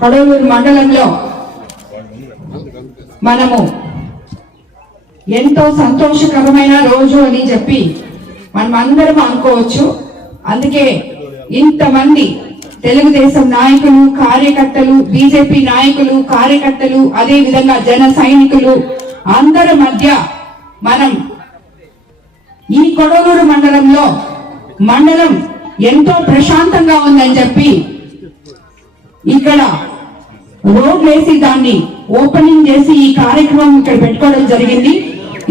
కడవలూరు మండలంలో మనము ఎంతో సంతోషకరమైన రోజు అని చెప్పి మనం అందరం అనుకోవచ్చు. అందుకే ఇంతమంది తెలుగుదేశం నాయకులు కార్యకర్తలు బీజేపీ నాయకులు కార్యకర్తలు అదే విధంగా జన సైనికులు అందరి మధ్య మనం ఈ కొడవలూరు మండలంలో మండలం ఎంతో ప్రశాంతంగా ఉందని చెప్పి ఇక్కడ రోడ్ వేసి దాన్ని ఓపెనింగ్ చేసి ఈ కార్యక్రమం ఇక్కడ పెట్టుకోవడం జరిగింది.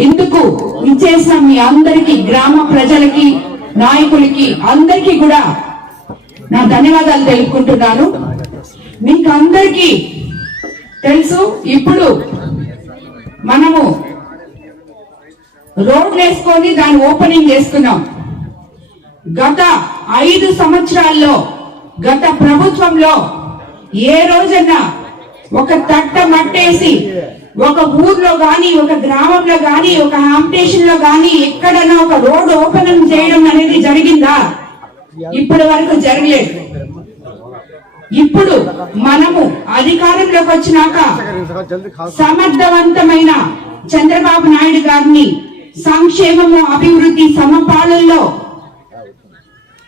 ఇందుకు ఇచ్చేసిన మీ అందరికి గ్రామ ప్రజలకి నాయకులకి అందరికీ కూడా నా ధన్యవాదాలు తెలుపుకుంటున్నాను. మీకు అందరికీ తెలుసు ఇప్పుడు మనము రోడ్లు వేసుకొని దాన్ని ఓపెనింగ్ చేస్తున్నాం. గత ఐదు సంవత్సరాల్లో గత ప్రభుత్వంలో ఏ రోజన్నా ఒక తట్ట మట్టేసి ఒక ఊర్లో గాని ఒక గ్రామంలో గాని ఒక హాంపిటేషన్లో గాని ఎక్కడన్నా ఒక రోడ్ ఓపెన్ చేయడం అనేది జరిగిందా? ఇప్పటి వరకు జరగలేదు. ఇప్పుడు మనము అధికారంలోకి వచ్చినాక సమర్థవంతమైన చంద్రబాబు నాయుడు గారిని సంక్షేమము అభివృద్ధి సమపాలనలో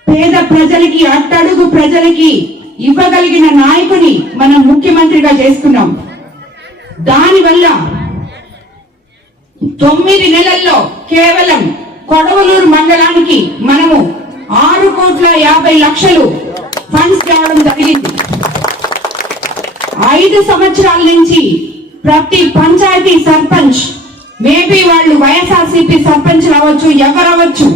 పేద ప్రజలకి అట్టడుగు ప్రజలకి ఇవ్వగలిగిన నాయకుని మనం ముఖ్యమంత్రిగా చేసుకున్నాం. దానివల్ల తొమ్మిది నెలల్లో కేవలం కొడవలూరు మండలానికి మనము ఆరు కోట్ల యాభై లక్షలు ఫండ్స్ రావడం జరిగింది. ఐదు సంవత్సరాల నుంచి ప్రతి పంచాయతీ సర్పంచ్ మేబీ వాళ్ళు వైఎస్ఆర్సీపీ సర్పంచ్ రావచ్చు ఎవరవచ్చు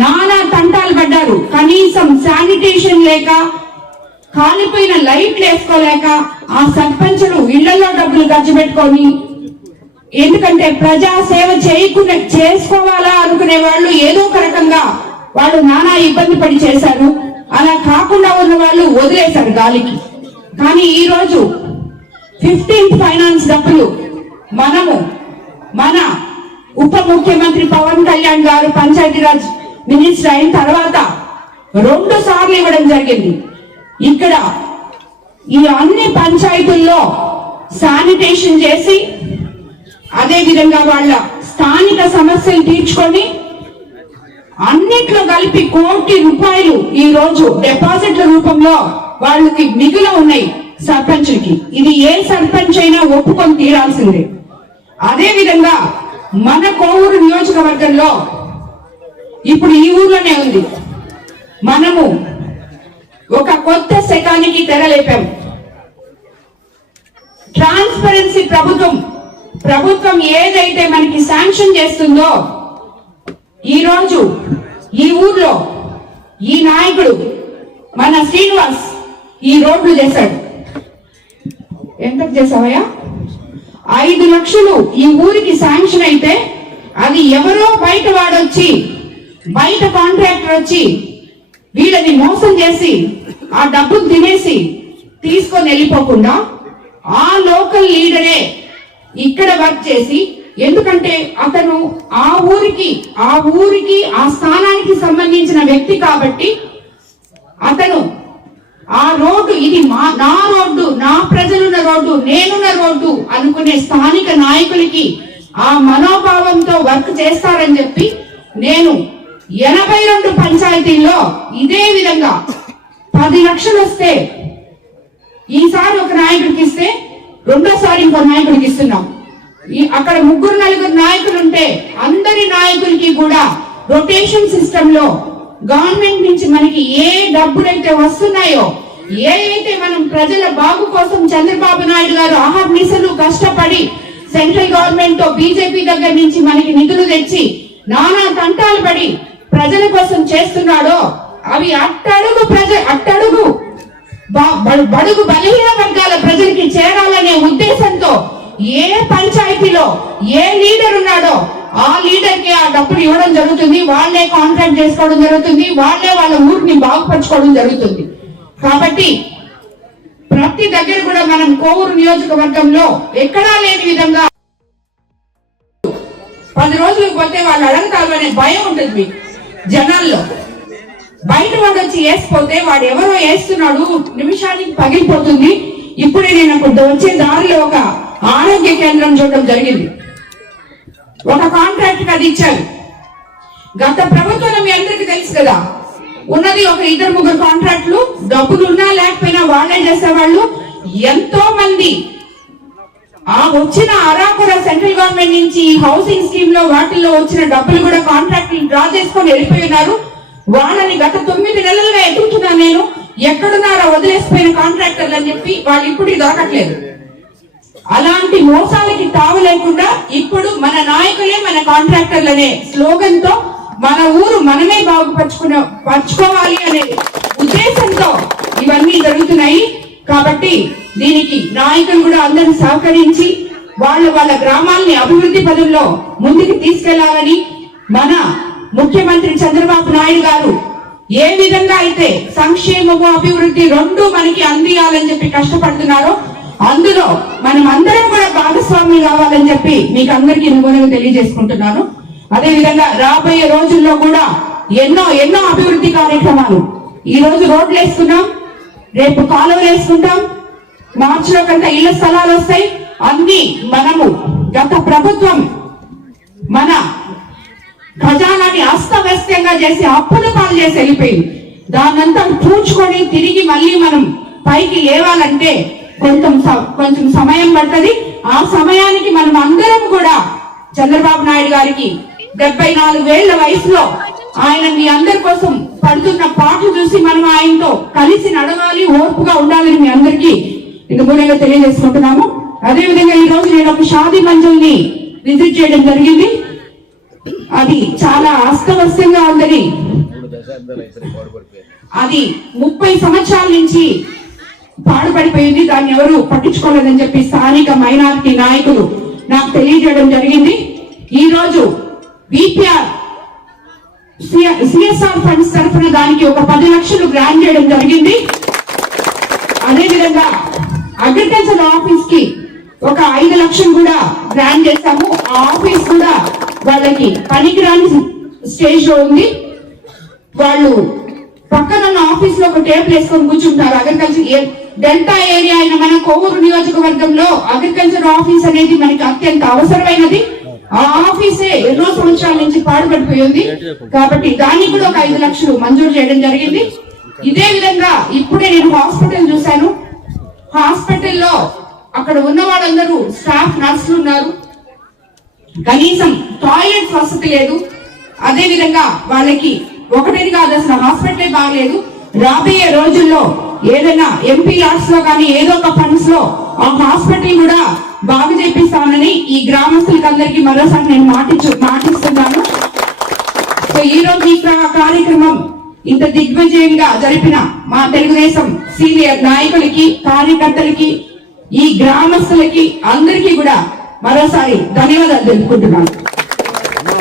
నానా తంటాలు పడ్డారు. కనీసం శానిటేషన్ లేక కాలిపోయిన లైట్లు వేసుకోలేక ఆ సర్పంచులు ఇళ్ళలో డబ్బులు ఖర్చు పెట్టుకొని ఎందుకంటే ప్రజా సేవ చేయకునే చేసుకోవాలా అనుకునే వాళ్ళు ఏదో ఒక రకంగా వాళ్ళు నానా ఇబ్బంది పడి చేశారు. అలా కాకుండా ఉన్న వాళ్ళు వదిలేశారు గాలికి. కానీ ఈ రోజు ఫిఫ్టీన్త్ ఫైనాన్స్ డబ్బులు మనము మన ఉప ముఖ్యమంత్రి పవన్ కళ్యాణ్ గారు పంచాయతీరాజ్ మినిస్టర్ అయిన తర్వాత రెండు సార్లు ఇవ్వడం జరిగింది. ఇక్కడ ఈ అన్ని పంచాయతీల్లో శానిటేషన్ చేసి అదే విధంగా వాళ్ళ స్థానిక సమస్యలు తీర్చుకొని అన్నిట్లో కలిపి కోటి రూపాయలు ఈ రోజు డిపాజిట్ల రూపంలో వాళ్ళకి మిగులు ఉన్నాయి సర్పంచ్కి ఇది ఏ సర్పంచ్ అయినా ఒప్పుకొని తీరాల్సిందే. అదే విధంగా మన కోవూరు నియోజకవర్గంలో ఇప్పుడు ఈ ఊర్లోనే ఉంది. మనము ఒక కొత్త శకానికి తెరలేపాం ట్రాన్స్పరెన్సీ ప్రభుత్వం ప్రభుత్వం ఏదైతే మనకి శాంక్షన్ చేస్తుందో ఈ రోజు ఈ ఊర్లో ఈ నాయకుడు మన శ్రీనివాస్ ఈ రోడ్లు చేశాడు. ఎంత చేసావయ్యా ఐదు లక్షలు ఈ ఊరికి శాంక్షన్ అయితే అది ఎవరో బయట వాడొచ్చి బయట కాంట్రాక్టర్ వచ్చి వీళ్ళని మోసం చేసి ఆ డబ్బులు తినేసి తీసుకొని వెళ్ళిపోకుండా ఆ లోకల్ లీడరే ఇక్కడ వర్క్ చేసి ఎందుకంటే అతను ఆ ఊరికి ఆ ఊరికి ఆ స్థానానికి సంబంధించిన వ్యక్తి కాబట్టి అతను ఆ రోడ్డు ఇది మా నా రోడ్డు నా ప్రజలున్న రోడ్డు నేనున్న రోడ్డు అనుకునే స్థానిక నాయకులకి ఆ మనోభావంతో వర్క్ చేస్తారని చెప్పి నేను ఎనభై రెండు పంచాయతీల్లో ఇదే విధంగా పది లక్షలు వస్తే ఈసారి ఒక నాయకుడికి ఇస్తే రెండోసారి ఇంకో నాయకుడికి ఇస్తున్నాం. ఈ అక్కడ ముగ్గురు నలుగురు నాయకులు ఉంటే అందరి నాయకులకి కూడా రొటేషన్ సిస్టమ్లో గవర్నమెంట్ నుంచి మనకి ఏ డబ్బులైతే వస్తున్నాయో ఏ అయితే మనం ప్రజల బాగు కోసం చంద్రబాబు నాయుడు గారు అహర్నిశలు కష్టపడి సెంట్రల్ గవర్నమెంట్తో బీజేపీ దగ్గర నుంచి మనకి నిధులు తెచ్చి నానా తంటాలు పడి ప్రజల కోసం చేస్తున్నాడో అవి అట్టడుగు ప్రజ అట్టడుగు. బడుగు బలహీన వర్గాల ప్రజలకి చేరాలనే ఉద్దేశంతో ఏ పంచాయతీలో ఏ లీడర్ ఉన్నాడో ఆ లీడర్కి ఆ డబ్బులు ఇవ్వడం జరుగుతుంది. వాళ్ళే కాంట్రాక్ట్ చేసుకోవడం జరుగుతుంది. వాళ్ళే వాళ్ళ ఊరిని బాగుపరచుకోవడం జరుగుతుంది. కాబట్టి ప్రతి దగ్గర కూడా మనం కోవూరు నియోజకవర్గంలో ఎక్కడా లేని విధంగా పది రోజులకు పోతే వాళ్ళు అడగతారు అనే భయం ఉంటుంది మీకు జనాల్లో. బయట వాడు వచ్చి వేసిపోతే వాడు ఎవరో వేస్తున్నాడు నిమిషానికి పగిలిపోతుంది. ఇప్పుడే నేను కొంత వచ్చే దారిలో ఒక ఆరోగ్య కేంద్రం చూడడం జరిగింది. ఒక కాంట్రాక్ట్ అది ఇచ్చారు. గత ప్రభుత్వం మీ అందరికీ తెలుసు కదా ఉన్నది ఒక ఇద్దరు ముగ్గురు కాంట్రాక్టులు డబ్బులు ఉన్నా లేకపోయినా వాళ్ళే చేసేవాళ్ళు. ఎంతో మంది ఆ వచ్చిన అరాకుర సెంట్రల్ గవర్నమెంట్ నుంచి ఈ హౌసింగ్ స్కీమ్లో వాటిల్లో వచ్చిన డబ్బులు కూడా కాంట్రాక్ట్ డ్రా చేసుకొని వెళ్ళిపోయి ఉన్నారు. వాళ్ళని గత తొమ్మిది నెలలుగా ఎదుగుతున్నా నేను. ఎక్కడున్నారో వదిలేసిపోయిన కాంట్రాక్టర్లు అని చెప్పి వాళ్ళు ఇప్పుడు దొరకట్లేదు అలాంటి మోసాలకి తావు లేకుండా ఇప్పుడు మన నాయకులే మన కాంట్రాక్టర్లనే స్లోగన్తో మన ఊరు మనమే బాగుపరుచుకునే పరుచుకోవాలి అనే ఉద్దేశంతో ఇవన్నీ జరుగుతున్నాయి. కాబట్టి దీనికి నాయకులు కూడా అందరూ సహకరించి వాళ్ళ వాళ్ళ గ్రామాల్ని అభివృద్ధి పదంలో ముందుకు తీసుకెళ్ళాలని మన ముఖ్యమంత్రి చంద్రబాబు నాయుడు గారు ఏ విధంగా అయితే సంక్షేమము అభివృద్ధి రెండు మనకి అందియాలని చెప్పి కష్టపడుతున్నారో అందులో మనం అందరం కూడా భాగస్వామ్యం కావాలని చెప్పి మీకు అందరికీ నిబంధనలు తెలియజేసుకుంటున్నాను. అదే విధంగా రాబోయే రోజుల్లో కూడా ఎన్నో ఎన్నో అభివృద్ధి కార్యక్రమాలు ఈ రోజు రోడ్లు వేసుకున్నాం రేపు కాలువలు వేసుకుంటాం మార్చిలో కంటే ఇళ్ళ స్థలాలు వస్తాయి. అన్ని మనము గత ప్రభుత్వం మన ఖజానాన్ని అస్తవ్యస్తంగా చేసి అప్పులు పాలు చేసి వెళ్ళిపోయింది. దాన్నంతా పూడ్చుకొని తిరిగి మళ్ళీ మనం పైకి లేవాలంటే కొంచెం స- కొంచెం సమయం పడుతుంది. ఆ సమయానికి మనం అందరం కూడా చంద్రబాబు నాయుడు గారికి డెబ్బై నాలుగు వేళ్ళ వయసులో ఆయన మీ అందరి కోసం పడుతున్న పాటలు చూసి మనం ఆయనతో కలిసి నడవాలి ఓర్పుగా ఉండాలని మీ అందరికీ ఇది మూలంగా తెలియజేసుకుంటున్నాము. అదే విధంగా ఈ రోజు నేను ఒక షాదీ మంజుల్ని విజిట్ చేయడం జరిగింది. అది చాలా అస్తవ్యస్తంగా ఉందని. అది ముప్పై సంవత్సరాల నుంచి పాడుపడిపోయింది. దాన్ని ఎవరు పట్టించుకోలేదని చెప్పి స్థానిక మైనారిటీ నాయకులు నాకు తెలియజేయడం జరిగింది. ఈ రోజు విపిఆర్ సిఎస్ఆర్ ఫండ్స్ తరఫున దానికి ఒక పది లక్షలు గ్రాంట్ చేయడం జరిగింది. అదే విధంగా అగ్రికల్చర్ ఆఫీస్కి ఒక ఐదు లక్షలు కూడా గ్రాంట్ చేశాము ఆ ఆఫీస్ కూడా వాళ్ళకి పనికిరాని స్టేజ్లో ఉంది. వాళ్ళు పక్కన ఉన్న ఆఫీస్లో ఒక టేబుల్ వేసుకొని కూర్చుంటారు. అగ్రికల్చర్ డెల్టా ఏరియా అయిన మన కోవూరు నియోజకవర్గంలో అగ్రికల్చర్ ఆఫీస్ అనేది మనకి అత్యంత అవసరమైనది. ఆ ఆఫీసే ఎన్నో సంవత్సరాల నుంచి పాడుపడిపోయింది కాబట్టి దానికి కూడా ఒక ఐదు లక్షలు మంజూరు చేయడం జరిగింది. ఇదే విధంగా ఇప్పుడే నేను హాస్పిటల్ చూశాను. హాస్పిటల్లో అక్కడ ఉన్న వాళ్ళందరూ స్టాఫ్ నర్సులు ఉన్నారు. కనీసం టాయిలెట్ వసతి లేదు. అదే విధంగా వాళ్ళకి ఒకటిని కాదు అసలు హాస్పిటల్ బాగలేదు రాబోయే రోజుల్లో ఏదైనా ఎంపీ లాట్స్లో కానీ ఏదో ఒక ఫండ్స్లో ఆ హాస్పిటల్ కూడా బాగు చేపిస్తానని ఈ గ్రామస్తులకి అందరికీ మరోసారి నేను మాటించు మాటిస్తున్నాను. సో ఈ రోజు ఈ కార్యక్రమం ఇంత దిగ్విజయంగా జరిపిన మా తెలుగుదేశం సీనియర్ నాయకులకి కార్యకర్తలకి ఈ గ్రామస్తులకి అందరికీ కూడా మరోసారి ధన్యవాదాలు తెలుపుకుంటున్నాను.